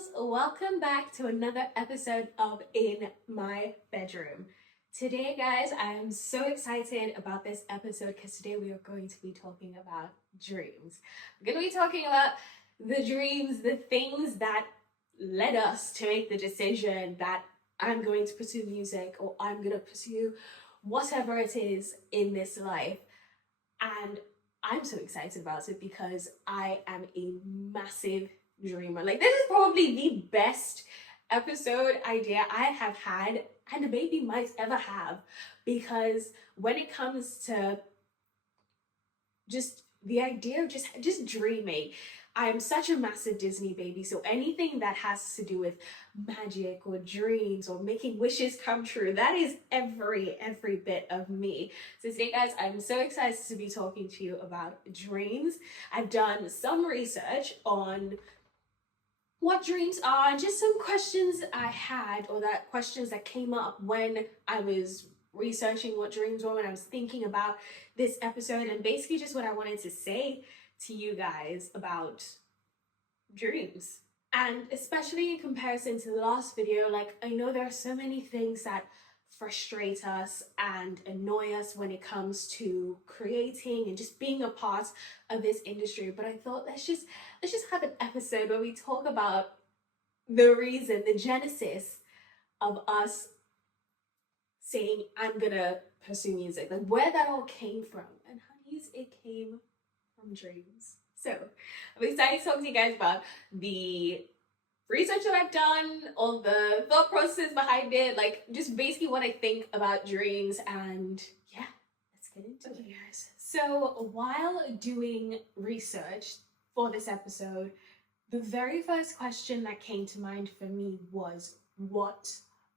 girls, welcome back to another episode of In My Bedroom. Today, guys, I am so excited about this episode because today we are going to be talking about dreams. We're going to be talking about the dreams, the things that led us to make the decision that I'm going to pursue music or I'm going to pursue whatever it is in this life. And I'm so excited about it because I am a massive dreamer. Like, this is probably the best episode idea I have had and maybe might ever have, because when it comes to just the idea of just dreaming, I'm such a massive Disney baby, so anything that has to do with magic or dreams or making wishes come true, that is every bit of me. So today, guys, I'm so excited to be talking to you about dreams. I've done some research on what dreams are and just some questions I had, or that questions that came up when I was researching what dreams were, when I was thinking about this episode, and basically just what I wanted to say to you guys about dreams. And especially in comparison to the last video, like, I know there are so many things that frustrate us and annoy us when it comes to creating and just being a part of this industry, but I thought let's just have an episode where we talk about the reason, the genesis of us saying I'm gonna pursue music, like where that all came from. And honeys, it came from dreams. So I'm excited to talk to you guys about the research that I've done, all the thought process behind it, like just basically what I think about dreams. And yeah, let's get into it, guys. So while doing research for this episode, the very first question that came to mind for me was, what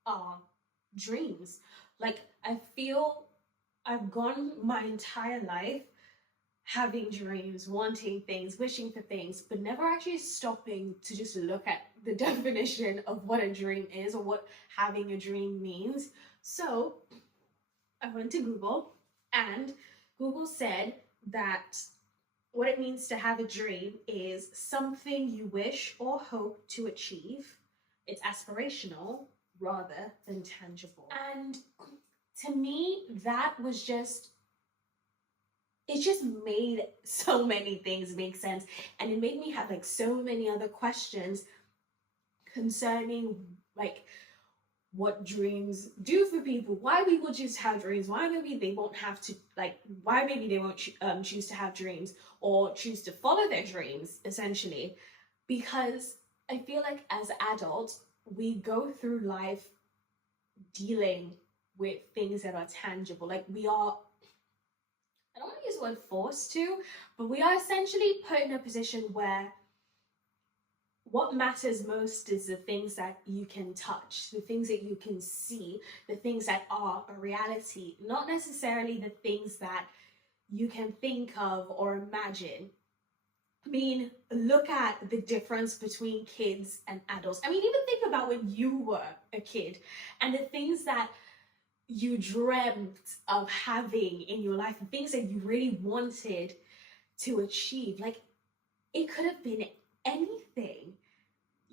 are dreams? Like, I feel I've gone my entire life having dreams, wanting things, wishing for things, but never actually stopping to just look at the definition of what a dream is or what having a dream means. So I went to Google, and Google said that what it means to have a dream is something you wish or hope to achieve. It's aspirational rather than tangible. And to me, that was just, it just made so many things make sense, and it made me have like so many other questions concerning like what dreams do for people, why people choose to have dreams, why maybe they won't have to, like, why maybe they won't choose to have dreams or choose to follow their dreams, essentially. Because I feel like as adults, we go through life dealing with things that are tangible. Like, we are, I don't want to use the word forced to, but we are essentially put in a position where what matters most is the things that you can touch, the things that you can see, the things that are a reality, not necessarily the things that you can think of or imagine. I mean, look at the difference between kids and adults. I mean, even think about when you were a kid and the things that you dreamt of having in your life, and things that you really wanted to achieve. Like, it could have been anything.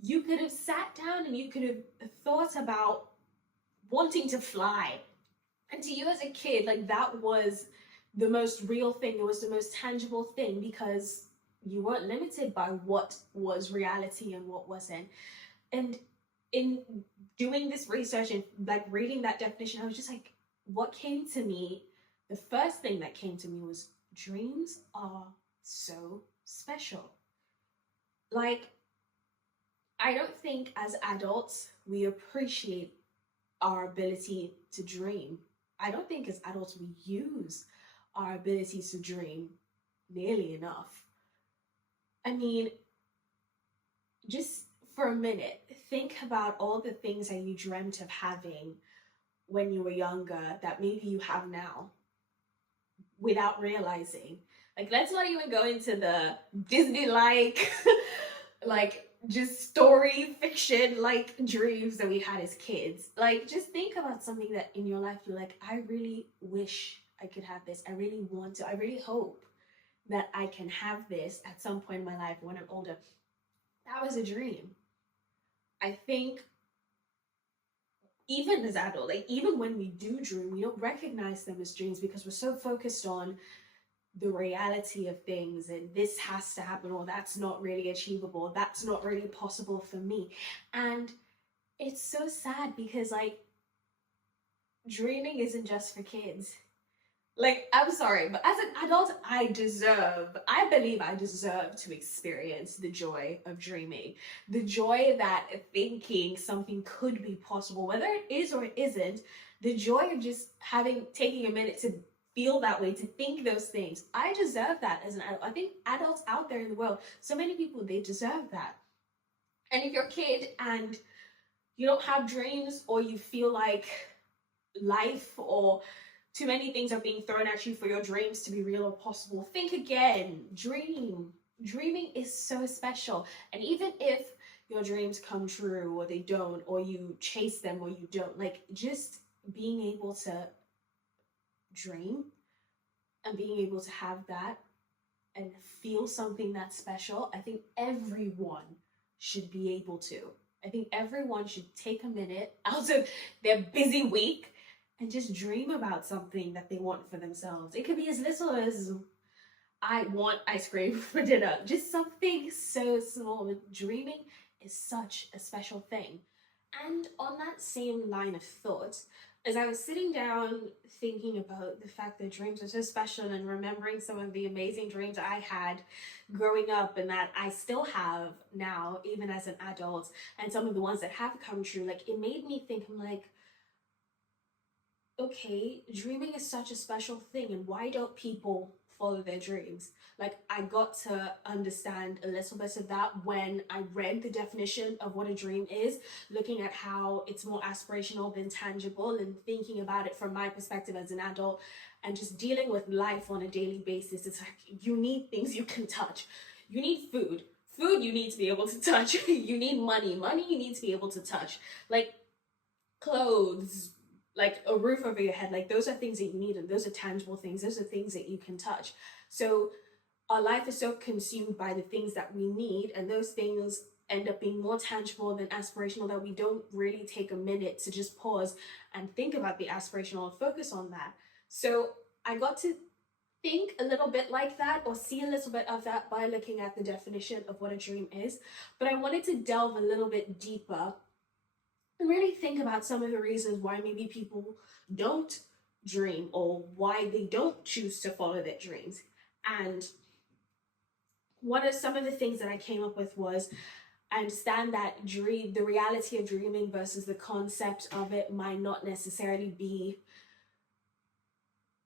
You could have sat down and you could have thought about wanting to fly. And to you as a kid, like, that was the most real thing. It was the most tangible thing because you weren't limited by what was reality and what wasn't. And in doing this research and like reading that definition, I was just like, what came to me, the first thing that came to me was dreams are so special. Like, I don't think as adults we appreciate our ability to dream. I don't think as adults we use our ability to dream nearly enough. I mean, just for a minute, think about all the things that you dreamt of having when you were younger that maybe you have now without realizing. Like, let's not even go into the Disney-like, like, just story fiction like dreams that we had as kids. Like, just think about something that in your life you're like, I really wish I could have this. I really want to. I really hope that I can have this at some point in my life when I'm older. That was a dream. I think even as adults, like even when we do dream, we don't recognize them as dreams because we're so focused on the reality of things and this has to happen or that's not really achievable, that's not really possible for me. And it's so sad because like dreaming isn't just for kids. Like, I'm sorry, but as an adult, I believe I deserve to experience the joy of dreaming. The joy that thinking something could be possible, whether it is or it isn't, the joy of just taking a minute to feel that way, to think those things. I deserve that as an adult. I think adults out there in the world, so many people, they deserve that. And if you're a kid and you don't have dreams or you feel like life or too many things are being thrown at you for your dreams to be real or possible, think again. Dreaming is so special. And even if your dreams come true or they don't, or you chase them or you don't, like just being able to dream and being able to have that and feel something that's special, I think everyone should be able to. I think everyone should take a minute out of their busy week and just dream about something that they want for themselves. It could be as little as, I want ice cream for dinner. Just something so small. Dreaming is such a special thing. And on that same line of thought, as I was sitting down thinking about the fact that dreams are so special and remembering some of the amazing dreams I had growing up and that I still have now, even as an adult, and some of the ones that have come true, like it made me think, I'm like, okay, dreaming is such a special thing, and why don't people follow their dreams? Like, I got to understand a little bit of that when I read the definition of what a dream is, looking at how it's more aspirational than tangible, and thinking about it from my perspective as an adult, and just dealing with life on a daily basis. It's like you need things you can touch. You need food. Food you need to be able to touch. You need money. Money you need to be able to touch. Like clothes, like a roof over your head, like those are things that you need, and those are tangible things. Those are things that you can touch. So our life is so consumed by the things that we need, and those things end up being more tangible than aspirational, that we don't really take a minute to just pause and think about the aspirational and focus on that. So I got to think a little bit like that, or see a little bit of that, by looking at the definition of what a dream is. But I wanted to delve a little bit deeper and really think about some of the reasons why maybe people don't dream, or why they don't choose to follow their dreams. And one of some of the things that I came up with was, I understand that the reality of dreaming versus the concept of it might not necessarily be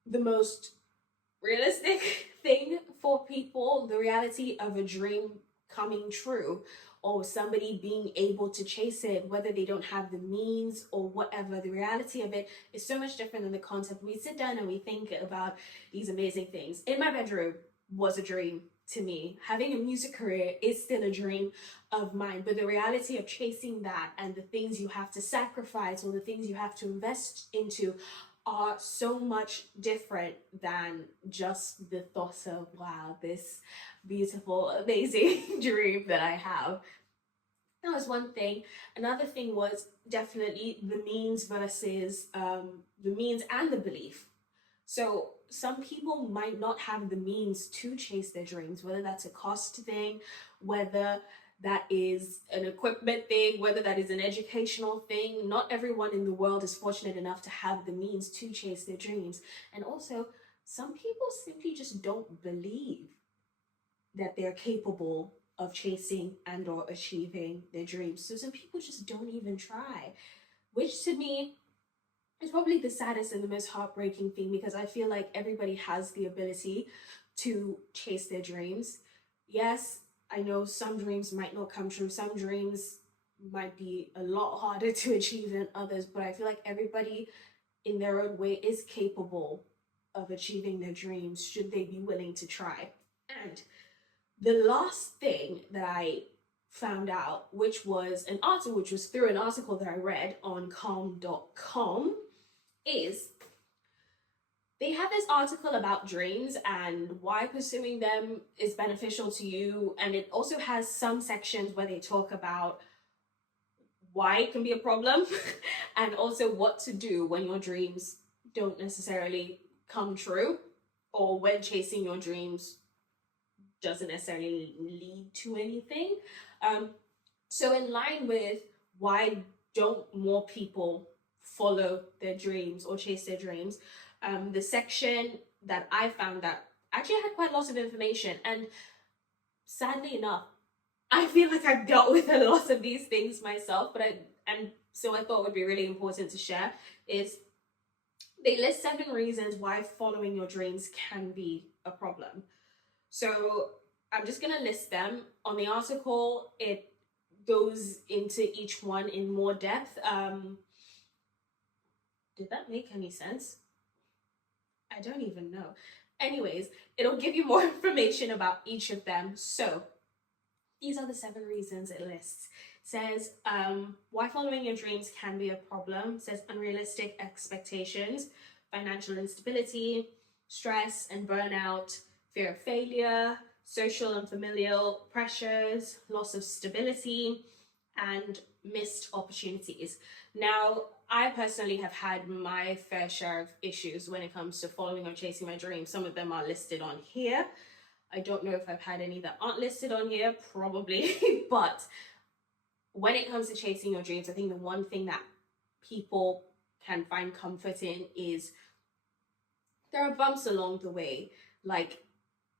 the most realistic thing for people. The reality of a dream coming true, or somebody being able to chase it, whether they don't have the means or whatever, the reality of it is so much different than the concept. We sit down and we think about these amazing things. In my bedroom was a dream to me. Having a music career is still a dream of mine, but the reality of chasing that and the things you have to sacrifice or the things you have to invest into are so much different than just the thought of, wow, this beautiful, amazing dream that I have. That was one thing. Another thing was definitely the means versus the means and the belief. So some people might not have the means to chase their dreams, whether that's a cost thing, whether that is an equipment thing, whether that is an educational thing. Not everyone in the world is fortunate enough to have the means to chase their dreams. And also, some people simply just don't believe that they're capable of chasing and or achieving their dreams. So some people just don't even try, which to me is probably the saddest and the most heartbreaking thing, because I feel like everybody has the ability to chase their dreams. Yes, I know some dreams might not come true. Some dreams might be a lot harder to achieve than others, but I feel like everybody in their own way is capable of achieving their dreams, should they be willing to try. And the last thing that I found out, which was through an article that I read on calm.com, is they have this article about dreams and why pursuing them is beneficial to you. And it also has some sections where they talk about why it can be a problem and also what to do when your dreams don't necessarily come true, or when chasing your dreams doesn't necessarily lead to anything. So in line with why don't more people follow their dreams or chase their dreams, the section that I found that actually had quite lots of information, and sadly enough, I feel like I've dealt with a lot of these things myself, so I thought it would be really important to share, is they list 7 reasons why following your dreams can be a problem. So I'm just gonna list them. On the article, it goes into each one in more depth. Did that make any sense? I don't even know. Anyways, it'll give you more information about each of them. So these are the 7 reasons it lists. It says why following your dreams can be a problem. It says unrealistic expectations, financial instability, stress and burnout, fear of failure, social and familial pressures, loss of stability, and missed opportunities. Now, I personally have had my fair share of issues when it comes to following or chasing my dreams. Some of them are listed on here. I don't know if I've had any that aren't listed on here, probably, but when it comes to chasing your dreams, I think the one thing that people can find comfort in is there are bumps along the way. Like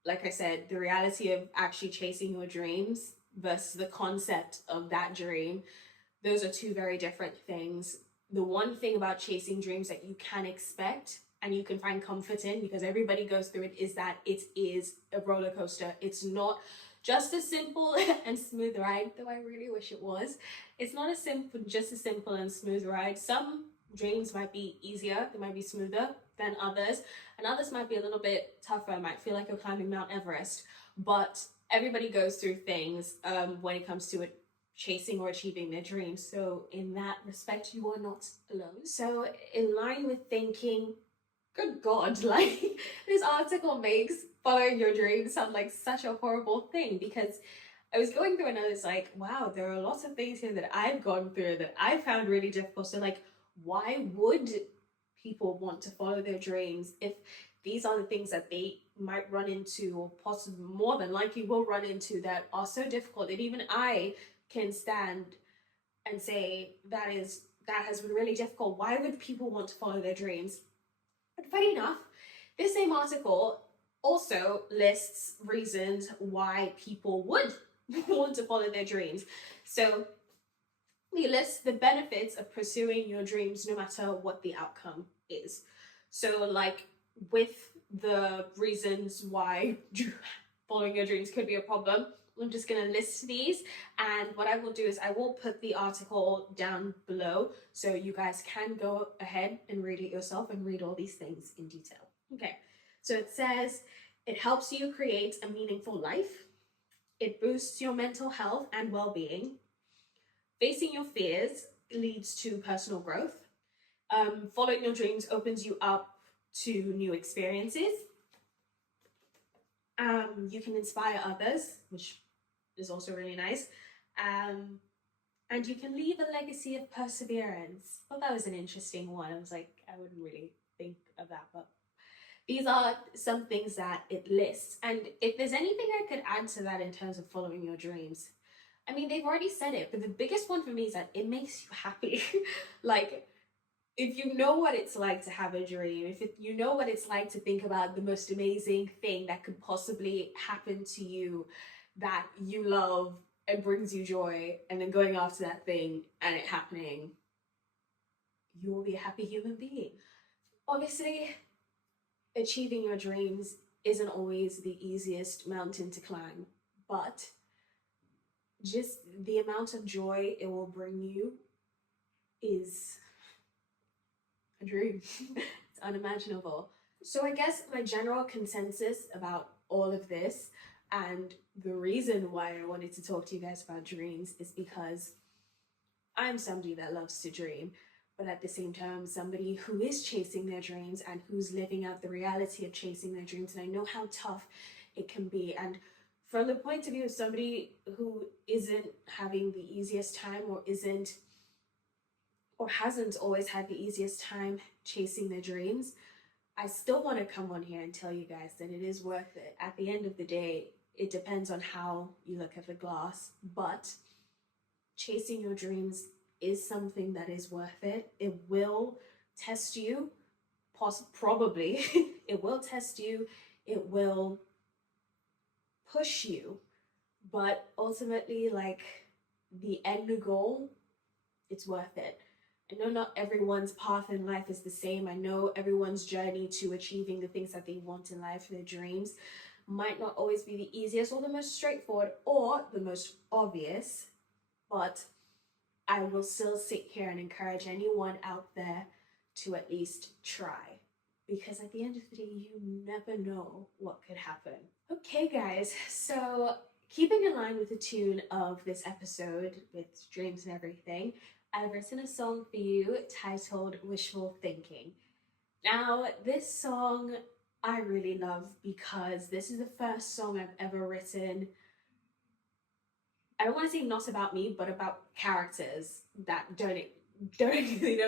I said, the reality of actually chasing your dreams versus the concept of that dream, those are 2 very different things. The one thing about chasing dreams that you can expect and you can find comfort in, because everybody goes through it, is that it is a roller coaster. It's not just a simple and smooth ride, though I really wish it was. It's not just a simple and smooth ride. Some dreams might be easier, they might be smoother than others, and others might be a little bit tougher. It might feel like you're climbing Mount Everest, but everybody goes through things when it comes to it, chasing or achieving their dreams. So in that respect, you are not alone. So in line with thinking, good God, like this article makes following your dreams sound like such a horrible thing, because I was going through and I was like, wow, there are lots of things here that I've gone through that I found really difficult. So like, why would people want to follow their dreams if these are the things that they might run into, or possibly more than likely will run into, that are so difficult that even I can stand and say that has been really difficult? Why would people want to follow their dreams? But funny enough, this same article also lists reasons why people would want to follow their dreams. So we list the benefits of pursuing your dreams no matter what the outcome is. So like with the reasons why following your dreams could be a problem, I'm just going to list these, and what I will do is I will put the article down below so you guys can go ahead and read it yourself and read all these things in detail. Okay, so it says it helps you create a meaningful life. It boosts your mental health and well-being. Facing your fears leads to personal growth. Following your dreams opens you up to new experiences. You can inspire others, which is also really nice. And you can leave a legacy of perseverance. Well, that was an interesting one. I was like, I wouldn't really think of that, but these are some things that it lists. And if there's anything I could add to that in terms of following your dreams, I mean, they've already said it, but the biggest one for me is that it makes you happy. Like, if you know what it's like to have a dream, you know what it's like to think about the most amazing thing that could possibly happen to you that you love and brings you joy, and then going after that thing and it happening, you will be a happy human being. Obviously, achieving your dreams isn't always the easiest mountain to climb, but just the amount of joy it will bring you is a dream. It's unimaginable. So I guess my general consensus about all of this, and the reason why I wanted to talk to you guys about dreams, is because I'm somebody that loves to dream, but at the same time, somebody who is chasing their dreams and who's living out the reality of chasing their dreams. And I know how tough it can be. And from the point of view of somebody who isn't having the easiest time, or isn't or hasn't always had the easiest time chasing their dreams, I still want to come on here and tell you guys that it is worth it. At the end of the day, it depends on how you look at the glass, but chasing your dreams is something that is worth it. It will test you, probably. It will test you, it will push you, but ultimately, like, the end goal, it's worth it. I know not everyone's path in life is the same. I know everyone's journey to achieving the things that they want in life, their dreams, might not always be the easiest or the most straightforward or the most obvious, but I will still sit here and encourage anyone out there to at least try. Because at the end of the day, you never know what could happen. Okay, guys, so keeping in line with the tune of this episode with dreams and everything, I've written a song for you titled Wishful Thinking. Now, this song I really love because this is the first song I've ever written. I don't want to say not about me, but about characters that don't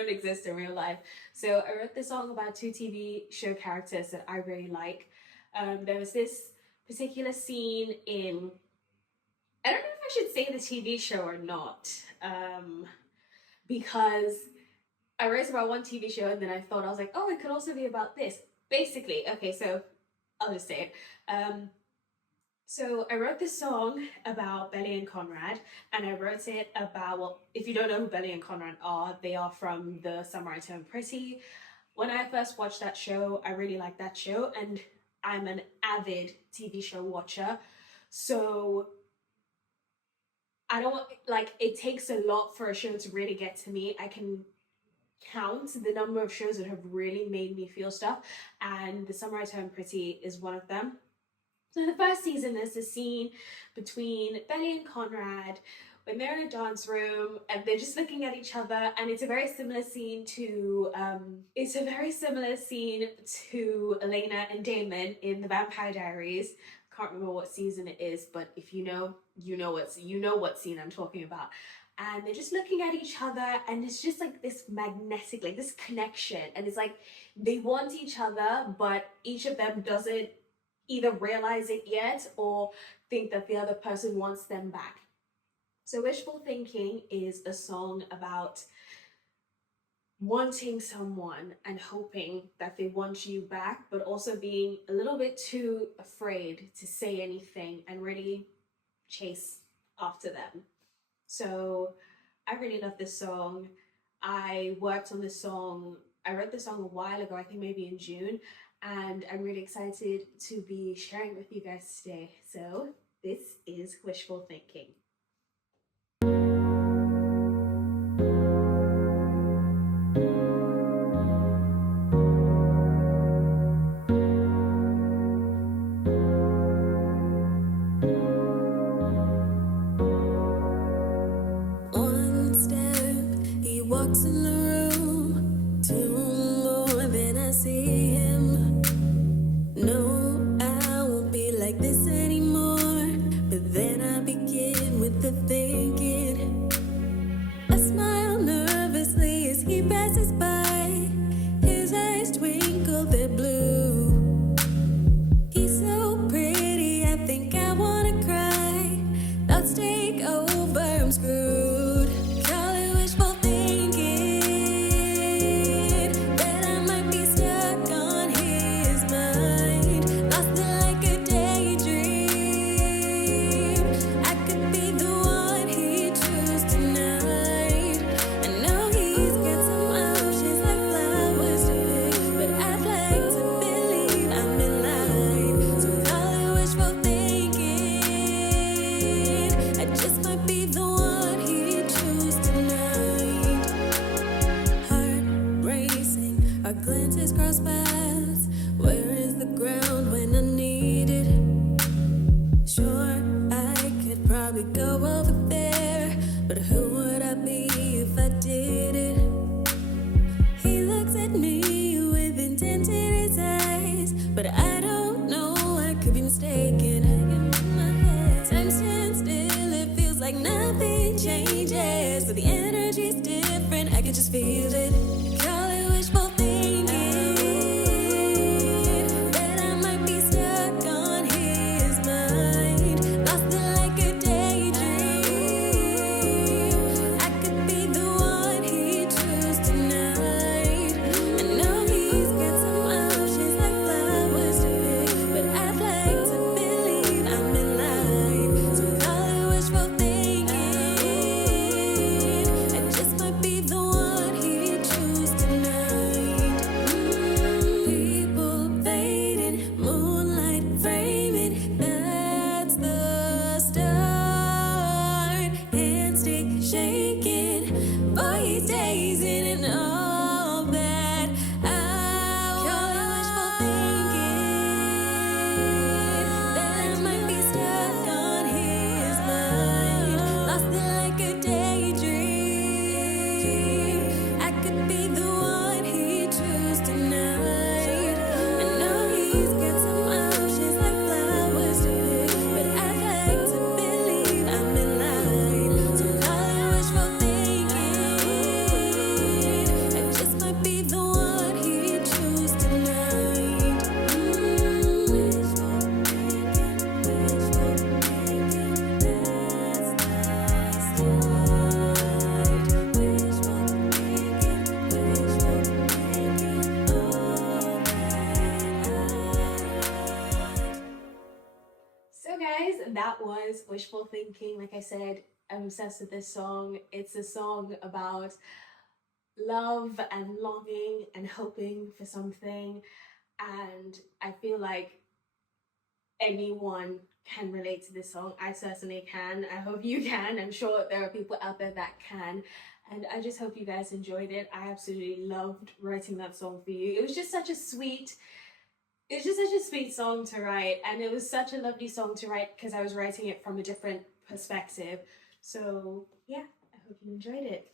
exist in real life. So I wrote this song about two TV show characters that I really like. There was this particular scene in, I don't know if I should say the TV show or not, because I wrote about one TV show and then I thought, I was like, oh, it could also be about this. Basically, okay, so I'll just say it. So I wrote this song about Belly and Conrad, and I wrote it about, well, if you don't know who Belly and Conrad are, they are from the Summer I Turned Pretty. When I first watched that show, I really liked that show, and I'm an avid TV show watcher. So I don't, like, it takes a lot for a show to really get to me. I can count the number of shows that have really made me feel stuff, and The Summer I Turned Pretty is one of them. So in the first season, there's a scene between Belly and Conrad when they're in a dance room and they're just looking at each other, and it's a very similar scene to Elena and Damon in The Vampire Diaries. Can't remember what season it is, but if you know what scene I'm talking about. And they're just looking at each other, and it's just like this magnetic, like this connection, and it's like they want each other, but each of them doesn't either realize it yet or think that the other person wants them back. So Wishful Thinking is a song about wanting someone and hoping that they want you back, but also being a little bit too afraid to say anything and really chase after them. So I really love this song. I worked on this song, I wrote this song a while ago, I think maybe in June, and I'm really excited to be sharing it with you guys today. So this is Wishful Thinking. One step, he walks in the room, two more, then I see him. No, I won't be like this anymore, but then I begin with the thinking. I smile nervously as he passes by, his eyes twinkle, they're blue. He's so pretty, I think I wanna cry. Thoughts take over, I'm screwed. Call it wishful thinking, that I might be stuck on his mind. Lost it like a daydream. I could be the one he chose tonight. I know he's got some options like flowers to pick, but I'd like to believe I'm in line. So call it wishful thinking, I just might be the one he chose tonight. Heart racing, our glances cross paths. Where is the ground when I need it? Sure, I could probably go over there, but who would I be if I did it? He looks at me with intent in his eyes, but I don't know, I could be mistaken. Time stands still, it feels like nothing changes, but the energy's different. I could just feel it. Call it wishful thinking that I might be stuck on his mind, lost in like a daydream. I could be the one he chose tonight. I know he's got some options like flowers to pick, but I'd like to believe I'm in line. So call it wishful thinking. I just might be the one he chose tonight. People fading, moonlight framing, that's the start. Hands stick shaking, boy he's dazing and all that. Call it wishful thinking that I might be stuck on his mind, lost in like a daydream. I could be the one he chose tonight. I know he's got some options like flowers to pick, but I'd like to believe I'm in line. So call it wishful thinking. I just might be the one he chose tonight. Wishful thinking, wishful thinking, that's the start. Wishful thinking, all that. So guys, that was Wishful Thinking. Like I said, I'm obsessed with this song. It's a song about love and longing and hoping for something. And I feel like anyone can relate to this song. I certainly can. I hope you can. I'm sure there are people out there that can. And I just hope you guys enjoyed it. I absolutely loved writing that song for you. It was just such a sweet song to write, and it was such a lovely song to write because I was writing it from a different perspective. So yeah, I hope you enjoyed it.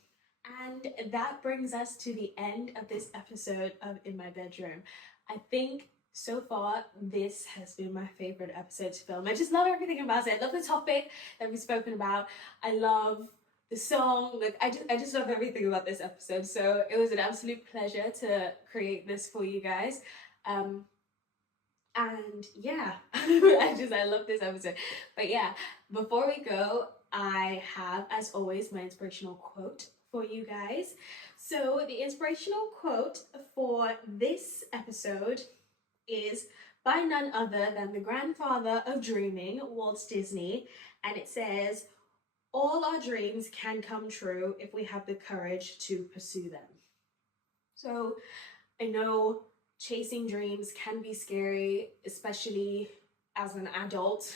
And that brings us to the end of this episode of In My Bedroom. I think so far this has been my favorite episode to film. I just love everything about it. I love the topic that we've spoken about. I love the song. Like I just love everything about this episode. So it was an absolute pleasure to create this for you guys. And yeah, I love this episode. But yeah, before we go, I have, as always, my inspirational quote for you guys. So the inspirational quote for this episode is by none other than the grandfather of dreaming, Walt Disney. And it says, all our dreams can come true if we have the courage to pursue them. So I know chasing dreams can be scary, especially as an adult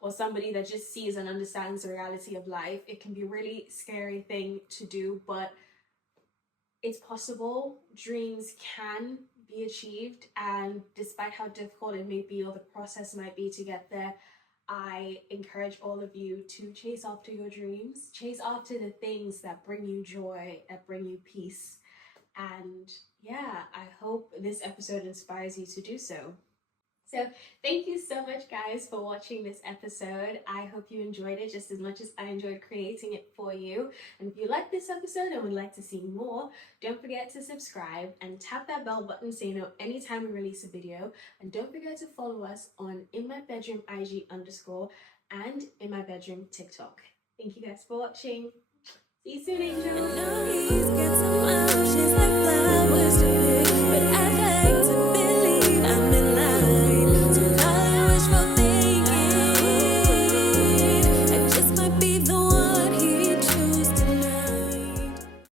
or somebody that just sees and understands the reality of life. It can be a really scary thing to do, but it's possible. Dreams can be achieved, and despite how difficult it may be or the process might be to get there, I encourage all of you to chase after your dreams, chase after the things that bring you joy, that bring you peace. And yeah, I hope this episode inspires you to do so. So thank you so much, guys, for watching this episode. I hope you enjoyed it just as much as I enjoyed creating it for you. And if you like this episode and would like to see more, don't forget to subscribe and tap that bell button so you know anytime we release a video. And don't forget to follow us on In My Bedroom IG_ and In My Bedroom TikTok. Thank you guys for watching. See you soon, angels. I know he's got some options like